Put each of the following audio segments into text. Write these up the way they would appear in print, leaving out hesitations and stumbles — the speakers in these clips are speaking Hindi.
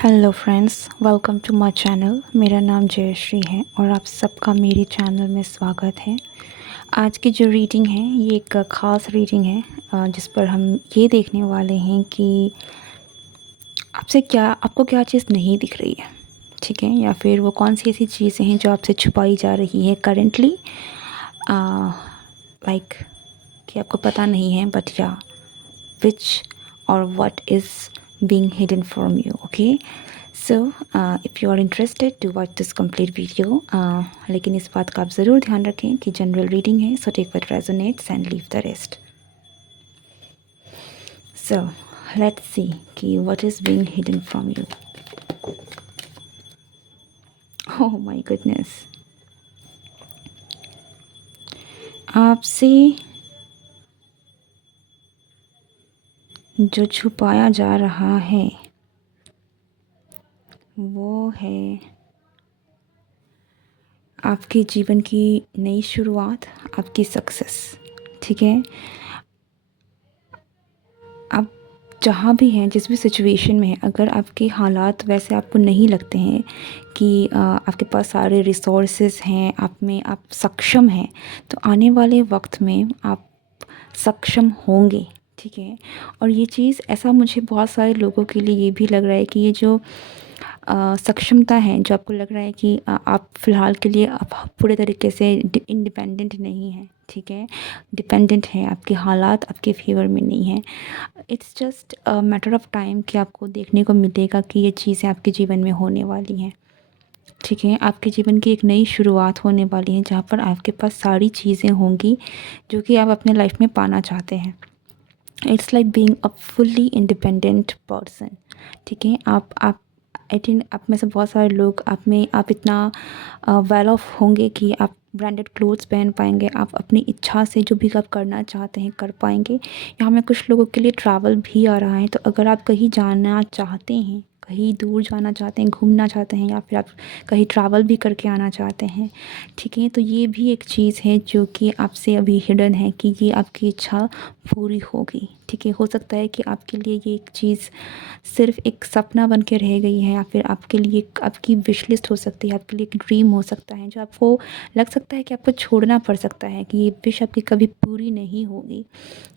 Hello friends, welcome to my channel. मेरा नाम जयश्री है और आप सबका मेरे चैनल में स्वागत है। आज की जो रीडिंग है ये एक ख़ास रीडिंग है जिस पर हम ये देखने वाले हैं कि आपको क्या चीज़ नहीं दिख रही है, ठीक है, या फिर वो कौन सी ऐसी चीज़ें हैं जो आपसे छुपाई जा रही है करेंटली, लाइक कि आपको पता नहीं है, बट या which or what is being hidden from you. Okay, so if you are interested to watch this complete video, लेकिन इस बात का आप ज़रूर ध्यान रखें कि जनरल रीडिंग है, so take what resonates and leave the rest. So let's see कि what is being hidden from you. Oh my goodness, आपसे जो छुपाया जा रहा है वो है आपके जीवन की नई शुरुआत, आपकी सक्सेस। ठीक है, आप जहाँ भी हैं, जिस भी सिचुएशन में हैं, अगर आपके हालात वैसे आपको नहीं लगते हैं कि आपके पास सारे रिसोर्सेज हैं, आप सक्षम हैं, तो आने वाले वक्त में आप सक्षम होंगे। ठीक है, और ये चीज़ ऐसा मुझे बहुत सारे लोगों के लिए ये भी लग रहा है कि ये जो सक्षमता है, जो आपको लग रहा है कि आप फ़िलहाल के लिए आप पूरे तरीके से इंडिपेंडेंट नहीं हैं, ठीक है, डिपेंडेंट हैं, आपके हालात आपके फेवर में नहीं हैं। It's just a matter of time कि आपको देखने को मिलेगा कि ये चीज़ें आपके जीवन में होने वाली हैं। ठीक है, आपके जीवन की एक नई शुरुआत होने वाली है जहाँ पर आपके पास सारी चीज़ें होंगी जो कि आप अपने लाइफ में पाना चाहते हैं। It's like being a fully independent person. ठीक है, आप आई थिंक आप में से बहुत सारे लोग आप इतना वेल ऑफ होंगे कि आप ब्रांडेड क्लोथ्स पहन पाएंगे, आप अपनी इच्छा से जो भी आप करना चाहते हैं कर पाएंगे। यहाँ में कुछ लोगों के लिए ट्रैवल भी आ रहा है, तो अगर आप कहीं जाना चाहते हैं, कहीं दूर जाना चाहते हैं, घूमना चाहते हैं, या फिर आप कहीं ट्रैवल भी करके आना चाहते हैं, ठीक है, तो ये भी एक चीज़ है जो कि आपसे अभी हिडन है कि ये आपकी इच्छा पूरी होगी। ठीक है, हो सकता है कि आपके लिए ये एक चीज़ सिर्फ एक सपना बन के रह गई है, या फिर आपके लिए आपकी विश लिस्ट हो सकती है, आपके लिए एक ड्रीम हो सकता है जो आपको लग सकता है कि आपको छोड़ना पड़ सकता है, कि ये विश आपकी कभी पूरी नहीं होगी,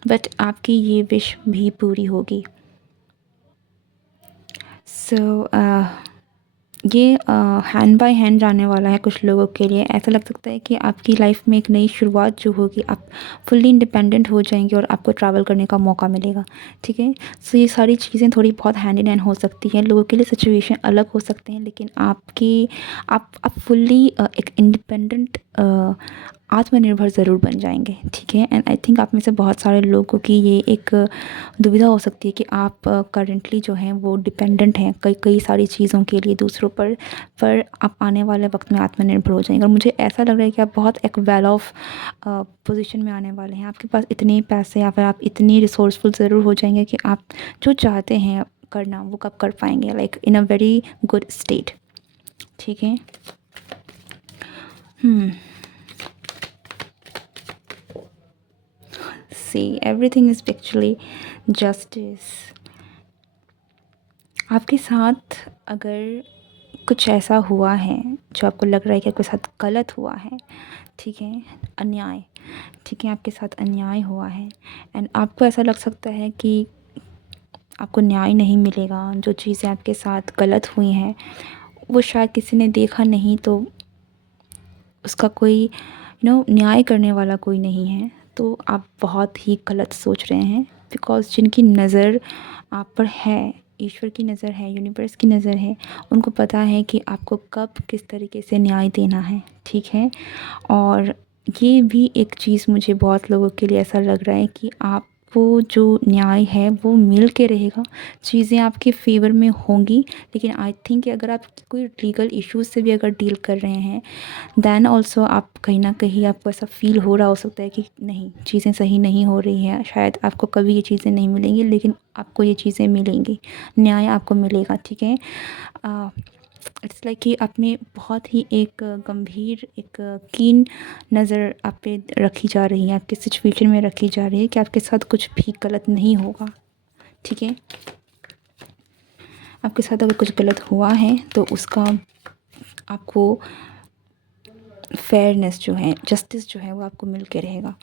बट आपकी ये विश भी पूरी होगी। सो ये हैंड बाय हैंड जाने वाला है कुछ लोगों के लिए। ऐसा लग सकता है कि आपकी लाइफ में एक नई शुरुआत जो होगी, आप फुल्ली इंडिपेंडेंट हो जाएंगे और आपको ट्रैवल करने का मौका मिलेगा। ठीक है, सो ये सारी चीज़ें थोड़ी बहुत हैंड इन हैंड हो सकती हैं, लोगों के लिए सिचुएशन अलग हो सकते हैं, लेकिन आप फुल्ली एक इंडिपेंडेंट आत्मनिर्भर ज़रूर बन जाएंगे। ठीक है, एंड आई थिंक आप में से बहुत सारे लोगों की ये एक दुविधा हो सकती है कि आप करेंटली जो हैं वो डिपेंडेंट हैं कई कई सारी चीज़ों के लिए दूसरों पर आप आने वाले वक्त में आत्मनिर्भर हो जाएंगे। और मुझे ऐसा लग रहा है कि आप बहुत एक वेल ऑफ पोजीशन में आने वाले हैं, आपके पास इतने पैसे या फिर आप इतनी रिसोर्सफुल ज़रूर हो जाएंगे कि आप जो चाहते हैं करना वो कब कर पाएंगे, like in a very good state. ठीक है, see everything is actually justice। आपके साथ अगर कुछ ऐसा हुआ है जो आपको लग रहा है कि आपके साथ गलत हुआ है, ठीक है, अन्याय, ठीक है, आपके साथ अन्याय हुआ है, एंड आपको ऐसा लग सकता है कि आपको न्याय नहीं मिलेगा, जो चीज़ें आपके साथ गलत हुई हैं वो शायद किसी ने देखा नहीं, तो उसका कोई न्याय करने वाला कोई नहीं है, तो आप बहुत ही गलत सोच रहे हैं। बिकॉज़ जिनकी नज़र आप पर है, ईश्वर की नज़र है, यूनिवर्स की नज़र है, उनको पता है कि आपको कब किस तरीके से न्याय देना है। ठीक है, और ये भी एक चीज़ मुझे बहुत लोगों के लिए ऐसा लग रहा है कि आपको जो न्याय है वो मिल के रहेगा, चीज़ें आपके फेवर में होंगी, लेकिन आई थिंक अगर आप कोई लीगल इश्यूज़ से भी अगर डील कर रहे हैं, दैन ऑल्सो आप कहीं ना कहीं आपको ऐसा फ़ील हो रहा हो सकता है कि नहीं, चीज़ें सही नहीं हो रही हैं, शायद आपको कभी ये चीज़ें नहीं मिलेंगी, लेकिन आपको ये चीज़ें मिलेंगी, न्याय आपको मिलेगा। ठीक है, इट्स लाइक कि आप में बहुत ही एक गंभीर, एक कीन नज़र आप पे रखी जा रही है, आपके सिचुएशन में रखी जा रही है कि आपके साथ कुछ भी गलत नहीं होगा। ठीक है, आपके साथ अगर कुछ गलत हुआ है तो उसका आपको फेयरनेस जो है, जस्टिस जो है वो आपको मिल के रहेगा।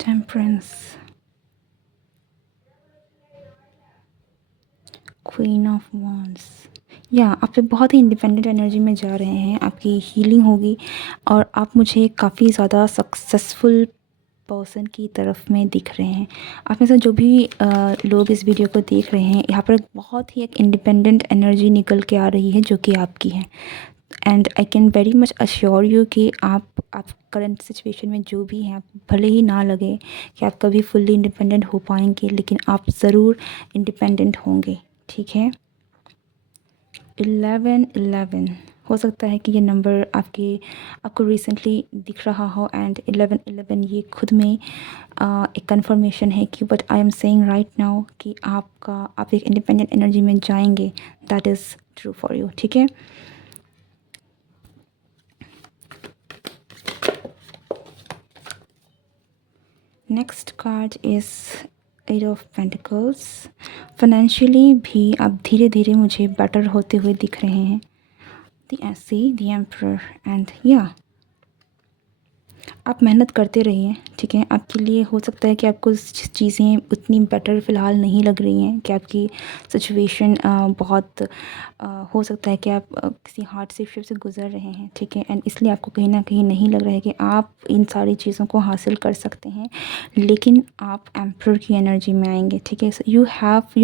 टेम्परेंस, क्वीन ऑफ वांड्स, या आप एक बहुत ही इंडिपेंडेंट एनर्जी में जा रहे हैं, आपकी हीलिंग होगी और आप मुझे काफ़ी ज़्यादा सक्सेसफुल पर्सन की तरफ में दिख रहे हैं। आप में से जो भी लोग इस वीडियो को देख रहे हैं, यहाँ पर बहुत ही एक इंडिपेंडेंट एनर्जी निकल के आ रही है जो कि आपकी है। And I can very much assure you कि आप करंट सिचुएशन में जो भी हैं, आप भले ही ना लगे कि आप कभी फुल्ली इंडिपेंडेंट हो पाएंगे, लेकिन आप ज़रूर इंडिपेंडेंट होंगे, ठीक है। 1111 हो सकता है कि ये नंबर आपको रिसेंटली दिख रहा हो, एंड 1111 ये खुद में एक कंफर्मेशन है कि but I am saying right now कि आप एक इंडिपेंडेंट एनर्जी में जाएंगे, that is true for you, ठीक है। Next card is eight of pentacles. Financially भी आप धीरे धीरे मुझे बेटर होते हुए दिख रहे हैं। द ऐसी द एम्परर एंड या आप मेहनत करते रहिए, ठीक है। आपके लिए हो सकता है कि आपको चीज़ें उतनी बेटर फ़िलहाल नहीं लग रही हैं, कि आपकी सिचुएशन बहुत हो सकता है कि आप किसी हार्डशिप से गुज़र रहे हैं, ठीक है। एंड इसलिए आपको कहीं ना कहीं नहीं लग रहा है कि आप इन सारी चीज़ों को हासिल कर सकते हैं, लेकिन आप एम्परर की एनर्जी में आएंगे, ठीक है। You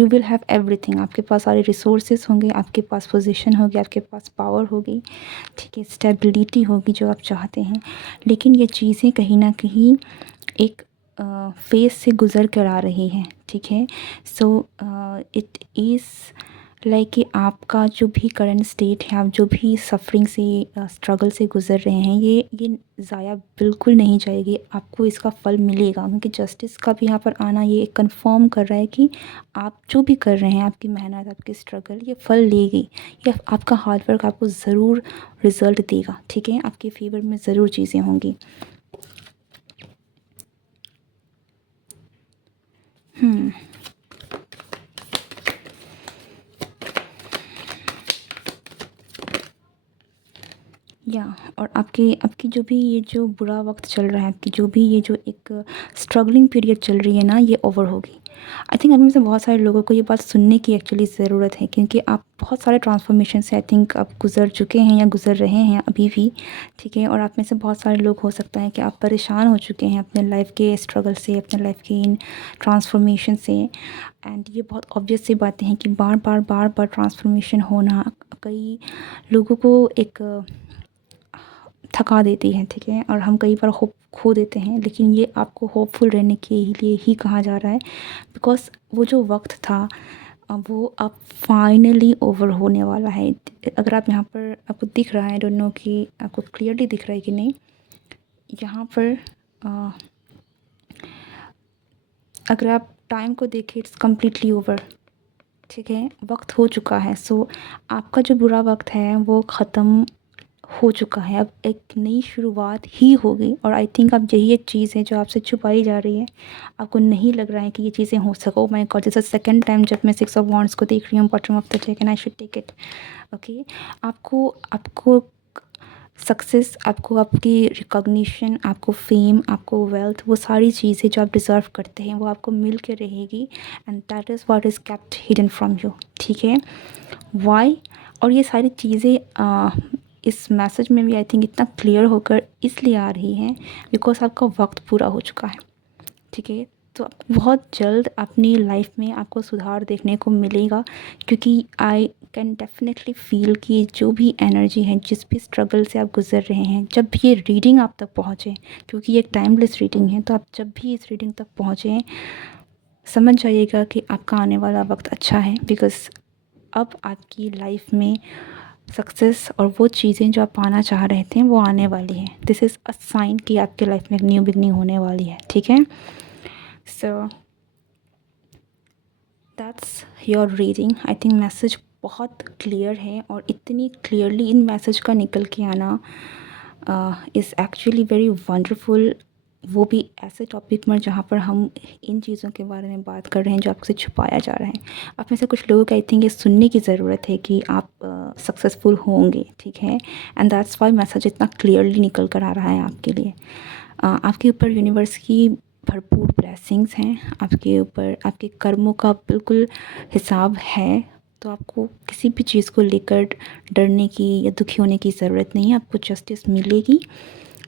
will have everything. आपके पास सारे रिसोर्सेज होंगे, आपके पास पोजीशन होगी, आपके पास पावर होगी, ठीक है, स्टेबिलिटी होगी जो आप चाहते हैं। लेकिन ये चीज़ें कहीं ना कहीं एक फेज़ से गुज़र कर आ रही हैं, ठीक है। सो इट इज़ लाइक कि आपका जो भी करंट स्टेट है, आप जो भी सफरिंग से स्ट्रगल से गुज़र रहे हैं, ये ज़ाया बिल्कुल नहीं जाएगी, आपको इसका फल मिलेगा। क्योंकि जस्टिस का भी यहाँ पर आना ये कंफर्म कर रहा है कि आप जो भी कर रहे हैं, आपकी मेहनत, आपकी स्ट्रगल ये फल लेगी, या आपका हार्डवर्क आपको ज़रूर रिज़ल्ट देगा, ठीक है। आपके फेवर में ज़रूर चीज़ें होंगी। या और आपकी जो भी ये जो बुरा वक्त चल रहा है, आपकी जो भी ये जो एक स्ट्रगलिंग पीरियड चल रही है ना, ये ओवर होगी। आई थिंक आप में से बहुत सारे लोगों को ये बात सुनने की एक्चुअली ज़रूरत है, क्योंकि आप बहुत सारे ट्रांसफॉर्मेशन से आई थिंक आप गुज़र चुके हैं या गुज़र रहे हैं अभी भी, ठीक है। और आप में से बहुत सारे लोग हो सकता है कि आप परेशान हो चुके हैं अपने लाइफ के स्ट्रगल से, अपने लाइफ के इन ट्रांसफॉर्मेशन से। एंड ये बहुत ऑब्वियस सी बातें हैं कि बार बार ट्रांसफॉर्मेशन होना कई लोगों को एक थका देती है, ठीक है। और हम कई बार होप खो देते हैं, लेकिन ये आपको होपफुल रहने के लिए ही कहा जा रहा है, बिकॉज़ वो जो वक्त था वो अब फाइनली ओवर होने वाला है। अगर आप यहाँ पर आपको दिख रहा है, आई डोंट नो कि आपको क्लियरली दिख रहा है कि नहीं, यहाँ पर अगर आप टाइम को देखें, इट्स कम्प्लीटली ओवर, ठीक है, वक्त हो चुका है। सो आपका जो बुरा वक्त है वो ख़त्म हो चुका है, अब एक नई शुरुआत ही होगी। और आई थिंक अब यही एक चीज़ है जो आपसे छुपाई जा रही है, आपको नहीं लग रहा है कि ये चीज़ें हो सको। माय गॉड, जैसे सेकंड टाइम जब मैं 6 ऑफ वॉन्ड्स को देख रही हूँ bottom of the deck, and I should take it, okay. आपको आपको सक्सेस, आपको आपकी रिकॉग्निशन, आपको फेम, आपको वेल्थ, वो सारी चीज़ें जो आप डिज़र्व करते हैं वो आपको मिल के रहेगी, and that is what is kept hidden from you, ठीक है। वाई? और ये सारी चीज़ें इस मैसेज में भी आई थिंक इतना क्लियर होकर इसलिए आ रही हैं बिकॉज आपका वक्त पूरा हो चुका है, ठीक है। तो बहुत जल्द अपनी लाइफ में आपको सुधार देखने को मिलेगा, क्योंकि आई कैन डेफिनेटली फील कि जो भी एनर्जी है, जिस भी स्ट्रगल से आप गुज़र रहे हैं, जब भी ये रीडिंग आप तक पहुँचे, क्योंकि ये एक टाइमलेस रीडिंग है, तो आप जब भी इस रीडिंग तक पहुँचें, समझ जाइएगा कि आपका आने वाला वक्त अच्छा है, बिकॉज़ अब आपकी लाइफ में सक्सेस और वो चीज़ें जो आप पाना चाह रहे थे वो आने वाली हैं। दिस इज़ अ साइन कि आपके लाइफ में एक न्यू बिगनिंग होने वाली है, ठीक है। So that's your reading. I think message बहुत क्लियर है और इतनी क्लियरली इन मैसेज का निकल के आना इज़ एक्चुअली वेरी वंडरफुल। वो भी ऐसे टॉपिक में जहाँ पर हम इन चीज़ों के बारे में बात कर रहे हैं जो आपसे छुपाया जा रहा है। आप में से कुछ लोगों को आई थिंक ये सुनने की ज़रूरत है कि आप सक्सेसफुल होंगे, ठीक है। एंड दैट्स वाई मैसेज इतना क्लियरली निकल कर आ रहा है आपके लिए। आपके ऊपर यूनिवर्स की भरपूर ब्लेसिंग्स हैं, आपके ऊपर आपके कर्मों का बिल्कुल हिसाब है। तो आपको किसी भी चीज़ को लेकर डरने की या दुखी होने की ज़रूरत नहीं है। आपको जस्टिस मिलेगी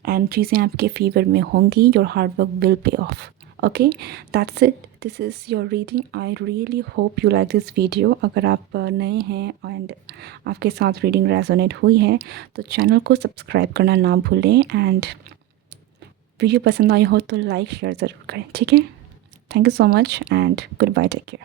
एंड चीज़ें आपके फेवर में होंगी। Your hard work will pay of. Okay, that's it, this is your reading. I really hope you like this video. अगर आप नए हैं एंड आपके साथ रीडिंग रेजोनेट हुई है तो चैनल को सब्सक्राइब करना ना भूलें एंड वीडियो पसंद आई हो तो लाइक शेयर ज़रूर करें, ठीक है। Thank you so much and good bye, take care.